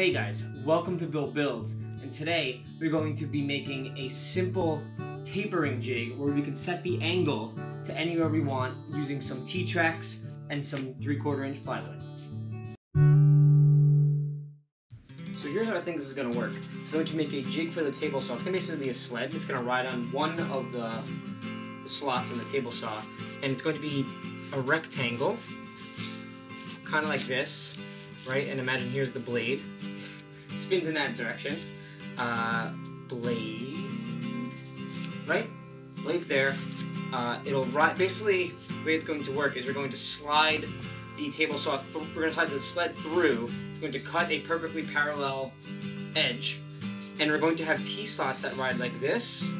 Hey guys, welcome to Bill Builds, and today we're going to be making a simple tapering jig where we can set the angle to anywhere we want using some T-tracks and some 3/4 inch plywood. So here's how I think this is going to work. I'm going to make a jig for the table saw. It's going to basically be a sled. It's going to ride on one of the slots in the table saw, and it's going to be a rectangle, kind of like this, right? And imagine here's the blade. It spins in that direction. Blade, right? So blade's there. It'll ride. Basically, the way it's going to work is we're going to slide the table saw. We're going to slide the sled through. It's going to cut a perfectly parallel edge, and we're going to have T-slots that ride like this.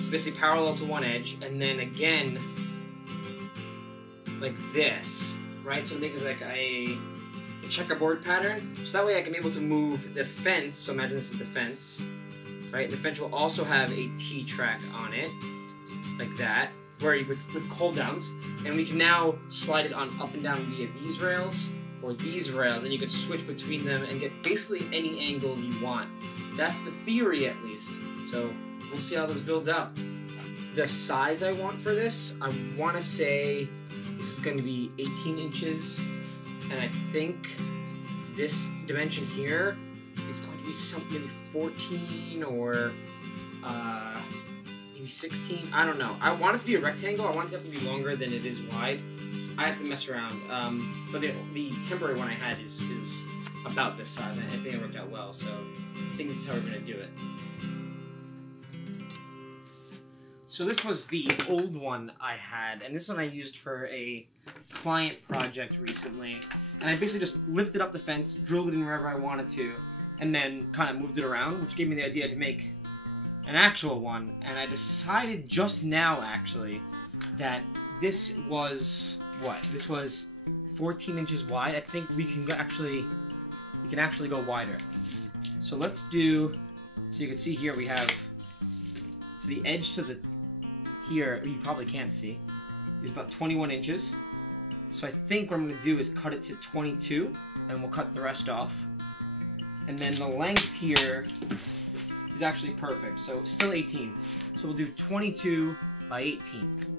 So basically parallel to one edge, and then again like this, right? So think of like a checkerboard pattern, so that way I can be able to move the fence. So imagine this is the fence, right? The fence will also have a T-track on it, like that, where with cold downs, and we can now slide it on up and down via these rails or these rails, and you can switch between them and get basically any angle you want. That's the theory, at least. So we'll see how this builds out. The size I want for this, I want to say this is going to be 18 inches. And I think this dimension here is going to be something maybe 14 or maybe 16. I don't know. I want it to be a rectangle. I want it to have to be longer than it is wide. I have to mess around. But the temporary one I had is about this size. I think it worked out well. So I think this is how we're going to do it. So this was the old one I had, and this one I used for a client project recently. And I basically just lifted up the fence, drilled it in wherever I wanted to, and then kind of moved it around, which gave me the idea to make an actual one. And I decided just now, actually, that this was, what? This was 14 inches wide. I think we can actually go wider. So let's do, so you can see here we have, so the edge to the, here, you probably can't see, is about 21 inches. So I think what I'm going to do is cut it to 22, and we'll cut the rest off. And then the length here is actually perfect, so still 18. So we'll do 22 by 18.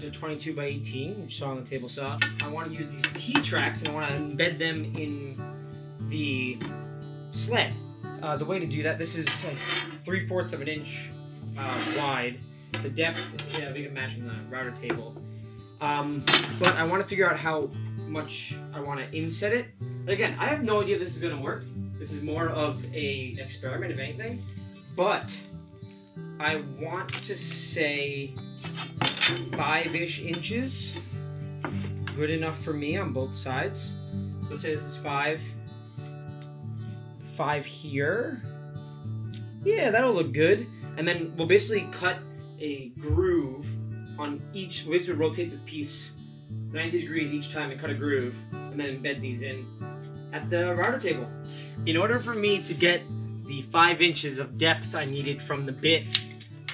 to 22 by 18, which you saw on the table saw. I want to use these T-tracks and I want to embed them in the sled. The way to do that, this is 3/4 of an inch wide. The depth, yeah, we can imagine the router table. But I want to figure out how much I want to inset it. Again, I have no idea if this is going to work. This is more of a experiment, if anything. But I want to say 5-ish inches. Good enough for me on both sides. So let's say this is 5. 5 here. Yeah, that'll look good. And then we'll basically cut a groove on each. We'll basically rotate the piece 90 degrees each time and cut a groove, and then embed these in at the router table. In order for me to get the 5 inches of depth I needed from the bit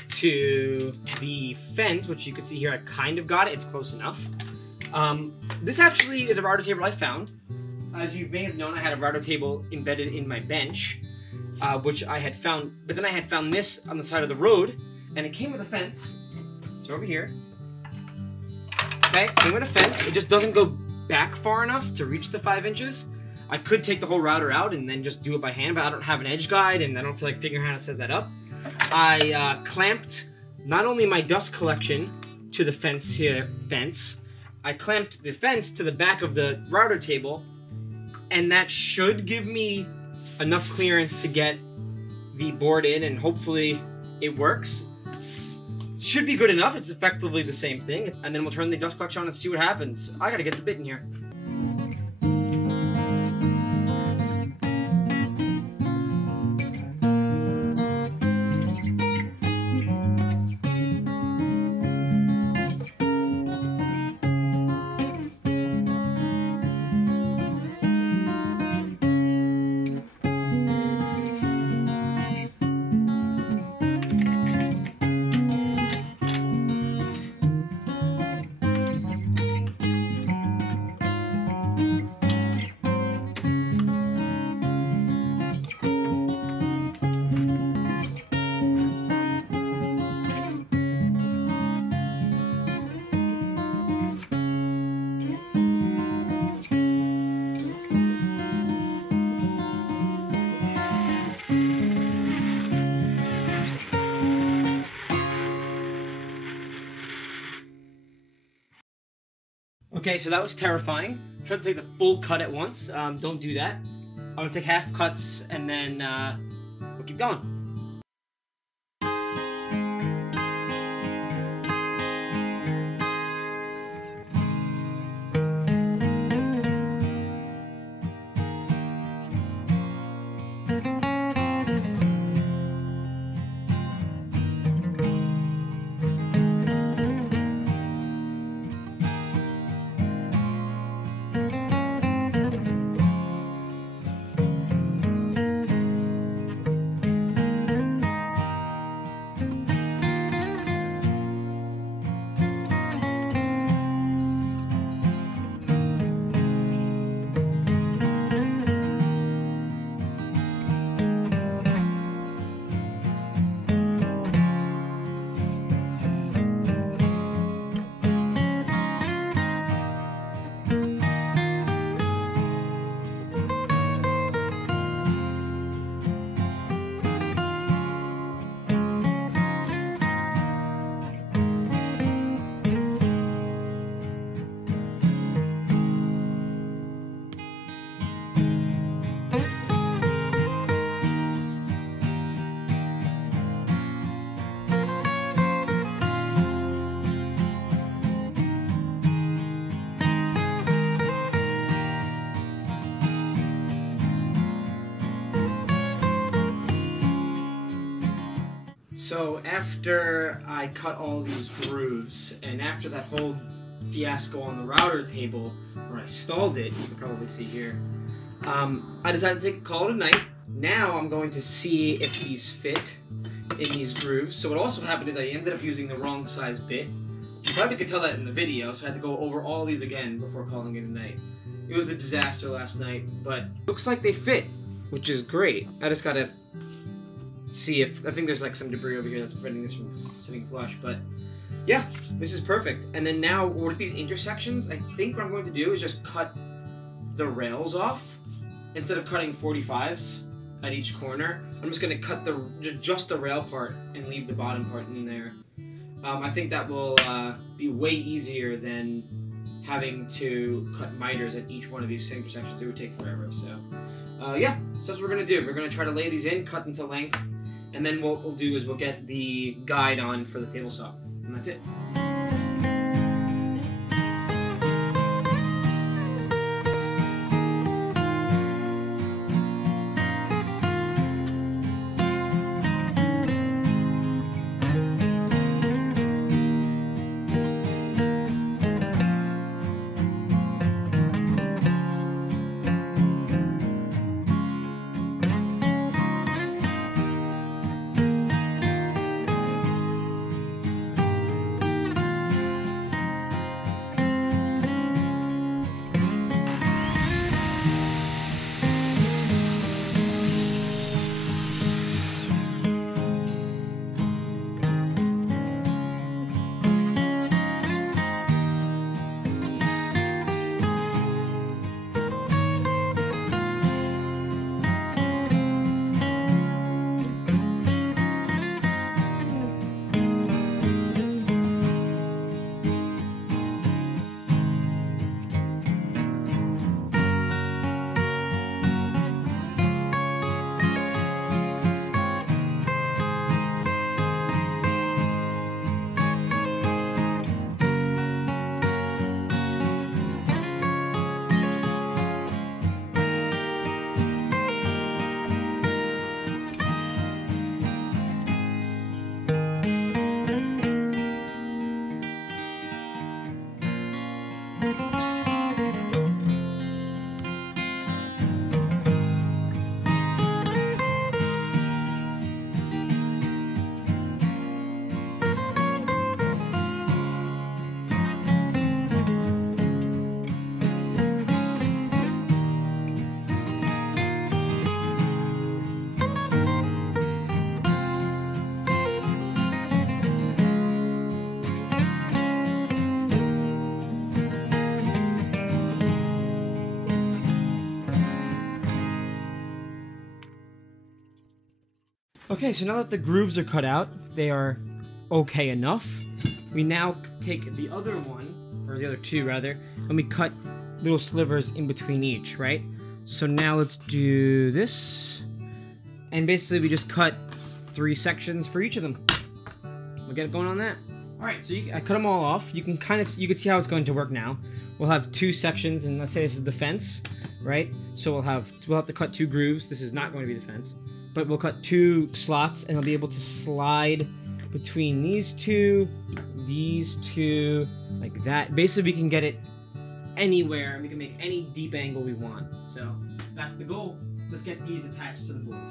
to the fence, which you can see here, I kind of got it. It's close enough. This actually is a router table I found. As you may have known, I had a router table embedded in my bench, which I had found, but then I had found this on the side of the road, and it came with a fence. It's over here. Okay, came with a fence. It just doesn't go back far enough to reach the 5 inches. I could take the whole router out and then just do it by hand, but I don't have an edge guide, and I don't feel like figuring out how to set that up. I clamped not only my dust collection to the fence here, I clamped the fence to the back of the router table, and that should give me enough clearance to get the board in, and hopefully it works. It should be good enough. It's effectively the same thing. And then we'll turn the dust collection on and see what happens. I gotta get the bit in here. Okay, so that was terrifying. Try to take the full cut at once. Don't do that. I'm gonna take half cuts and then we'll keep going. So after I cut all these grooves, and after that whole fiasco on the router table, where I stalled it, you can probably see here, I decided to call it a night. Now I'm going to see if these fit in these grooves. So what also happened is I ended up using the wrong size bit. You probably could tell that in the video, so I had to go over all these again before calling it a night. It was a disaster last night, but looks like they fit, which is great. I just gotta see if, I think there's like some debris over here that's preventing this from sitting flush, but yeah, this is perfect. And then now, with these intersections, I think what I'm going to do is just cut the rails off. Instead of cutting 45s at each corner, I'm just going to cut just the rail part and leave the bottom part in there. I think that will be way easier than having to cut miters at each one of these intersections. It would take forever. So, yeah, so that's what we're going to do. We're going to try to lay these in, cut them to length, and then what we'll do is we'll get the guide on for the table saw. And that's it. Okay, so now that the grooves are cut out, they are okay enough. We now take the other one, or the other two rather, and we cut little slivers in between each, right? So now let's do this. And basically we just cut 3 sections for each of them. We'll get going on that. Alright, so I cut them all off. You can see how it's going to work now. We'll have 2 sections, and let's say this is the fence, right? So we'll have to cut 2 grooves. This is not going to be the fence. But we'll cut 2 slots, and I'll be able to slide between these two, like that. Basically, we can get it anywhere, and we can make any deep angle we want. So that's the goal. Let's get these attached to the board.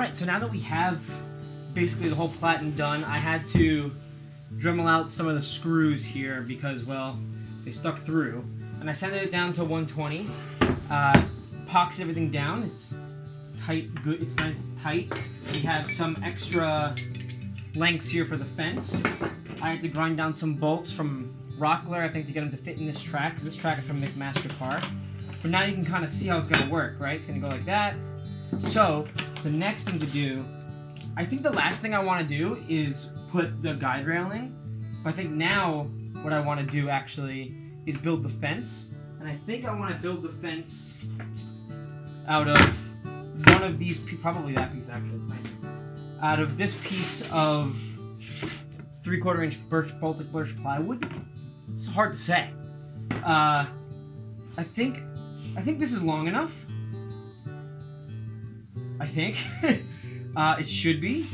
Alright, so now that we have basically the whole platen done, I had to Dremel out some of the screws here because, well, they stuck through. And I sanded it down to 120. Epoxy everything down. It's tight, good. It's nice, tight. We have some extra lengths here for the fence. I had to grind down some bolts from Rockler, I think, to get them to fit in this track. This track is from McMaster Car. But now you can kind of see how it's going to work, right? It's going to go like that. So, the next thing to do, I think the last thing I want to do is put the guide railing. But I think now what I want to do, actually, is build the fence. And I think I want to build the fence out of one of these, probably that piece, actually, it's nicer. Out of this piece of 3/4 inch Baltic birch plywood. It's hard to say. I think this is long enough. I think. It should be.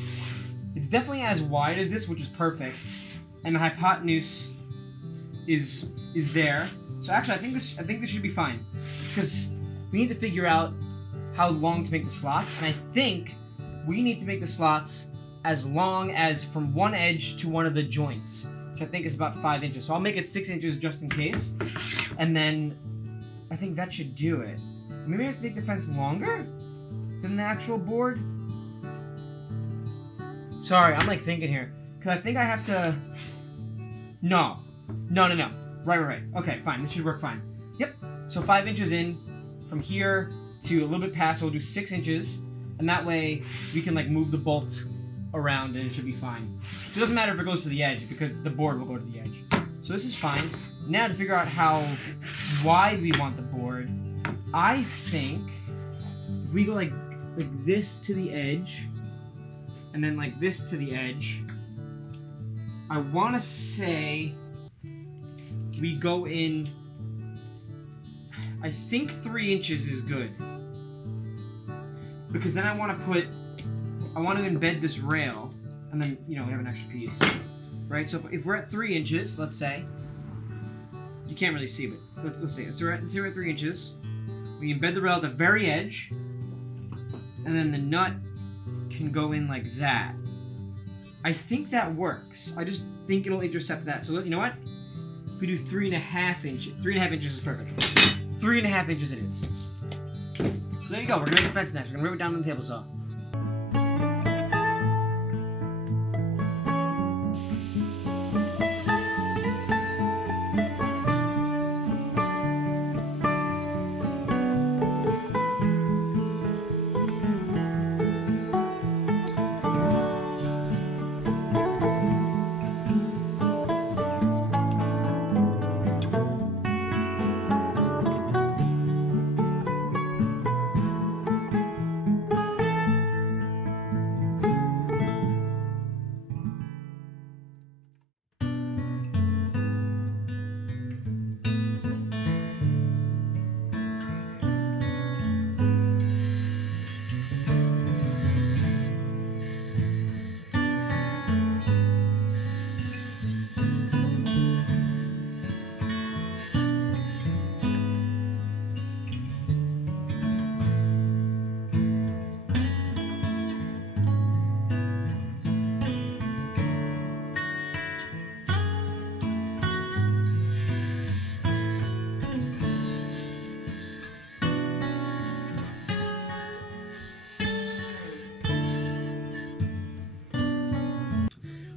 It's definitely as wide as this, which is perfect. And the hypotenuse is there. So actually, I think this should be fine. Because we need to figure out how long to make the slots, and I think we need to make the slots as long as from one edge to one of the joints, which I think is about 5 inches. So I'll make it 6 inches just in case, and then I think that should do it. Maybe I have to make the fence longer than the actual board. Sorry, I'm like thinking here, because I think I have to. No. Right. Okay, fine. This should work fine. Yep. So 5 inches in from here to a little bit past, so we'll do 6 inches, and that way we can like move the bolt around and it should be fine. So it doesn't matter if it goes to the edge because the board will go to the edge. So this is fine. Now to figure out how wide we want the board, I think if we go like this to the edge and then like this to the edge, I want to say we go in, I think 3 inches is good. Because then I want to embed this rail, and then, you know, we have an extra piece. Right, so if we're at 3 inches, let's say, you can't really see, but let's see. So we're at 3 inches. We embed the rail at the very edge, and then the nut can go in like that. I think that works. I just think it'll intercept that. So you know what? If we do 3.5 inches, 3.5 inches is perfect. 3.5 inches it is. So there you go. We're gonna make the fence next. We're gonna rip it down on the table saw.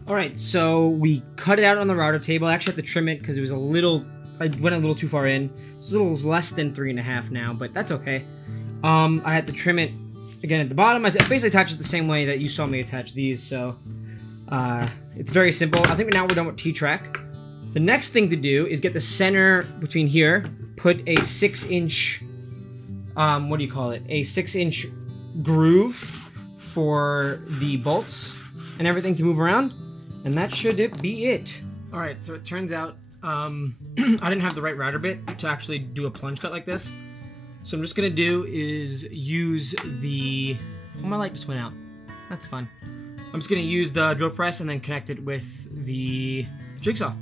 Alright, so we cut it out on the router table. I actually had to trim it because it was a little... I went a little too far in. It's a little less than 3.5 now, but that's okay. I had to trim it again at the bottom. I basically attached it the same way that you saw me attach these, so... it's very simple. I think now we're done with T-track. The next thing to do is get the center between here, put a 6-inch... what do you call it? A 6-inch groove for the bolts and everything to move around. And that should be it. Alright, so it turns out I didn't have the right router bit to actually do a plunge cut like this. So I'm just gonna do is use the... Oh, my light just went out. That's fun. I'm just gonna use the drill press and then connect it with the jigsaw.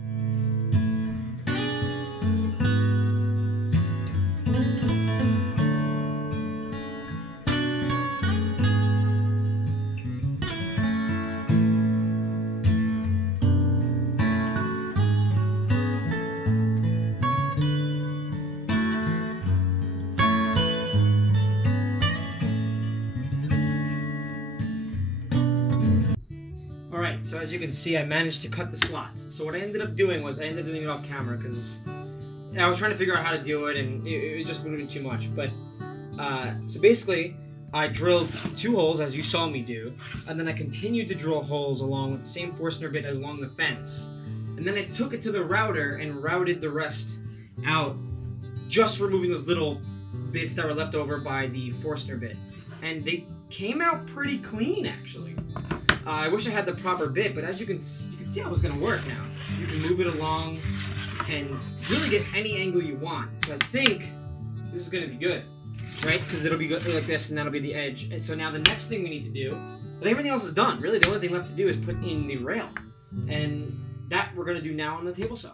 Alright, so as you can see, I managed to cut the slots. So what I ended up doing was, I ended up doing it off camera, because I was trying to figure out how to do it, and it was just moving too much. But, so basically, I drilled 2 holes, as you saw me do, and then I continued to drill holes along with the same Forstner bit along the fence. And then I took it to the router and routed the rest out, just removing those little bits that were left over by the Forstner bit. And they came out pretty clean, actually. I wish I had the proper bit, but as you can see how it's going to work now. You can move it along and really get any angle you want. So I think this is going to be good, right? Because it'll be like this, and that'll be the edge. And so now the next thing we need to do, but everything else is done. Really, the only thing left to do is put in the rail. And that we're going to do now on the table saw.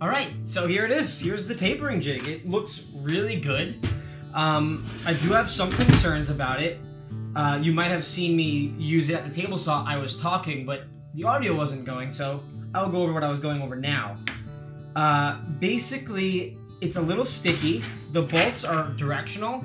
Alright, so here it is. Here's the tapering jig. It looks really good. I do have some concerns about it. You might have seen me use it at the table saw. I was talking, but the audio wasn't going, so I'll go over what I was going over now. Basically, it's a little sticky. The bolts are directional.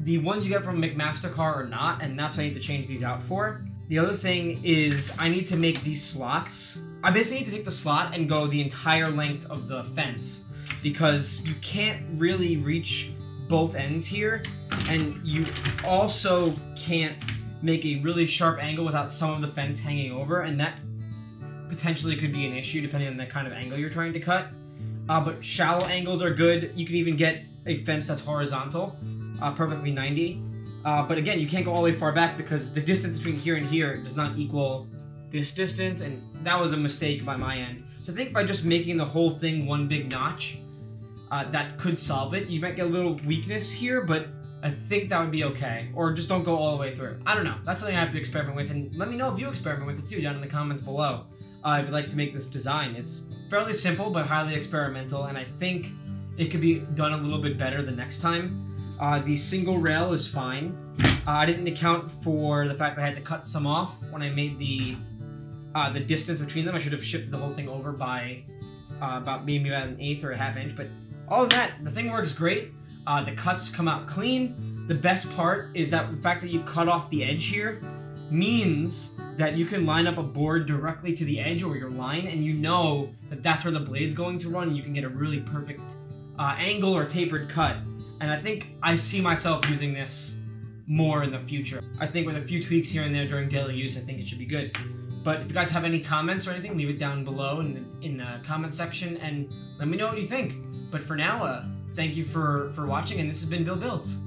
The ones you get from McMaster-Carr are not, and that's what I need to change these out for. The other thing is I need to make these slots. I basically need to take the slot and go the entire length of the fence because you can't really reach both ends here, and you also can't make a really sharp angle without some of the fence hanging over, and that potentially could be an issue depending on the kind of angle you're trying to cut. But shallow angles are good. You can even get a fence that's horizontal, perfectly 90. But again, you can't go all the way far back because the distance between here and here does not equal this distance, and that was a mistake by my end. So I think by just making the whole thing one big notch, that could solve it. You might get a little weakness here, but I think that would be okay. Or just don't go all the way through. I don't know. That's something I have to experiment with, and let me know if you experiment with it too down in the comments below. If you'd like to make this design. It's fairly simple, but highly experimental, and I think it could be done a little bit better the next time. The single rail is fine. I didn't account for the fact that I had to cut some off when I made the distance between them. I should have shifted the whole thing over by maybe about an eighth or a half inch, but all of that, the thing works great. The cuts come out clean. The best part is that the fact that you cut off the edge here means that you can line up a board directly to the edge or your line, and you know that that's where the blade's going to run, and you can get a really perfect angle or tapered cut. And I think I see myself using this more in the future. I think with a few tweaks here and there during daily use, I think it should be good. But if you guys have any comments or anything, leave it down below in the comment section and let me know what you think. But for now, thank you for watching, and this has been Bill Builds.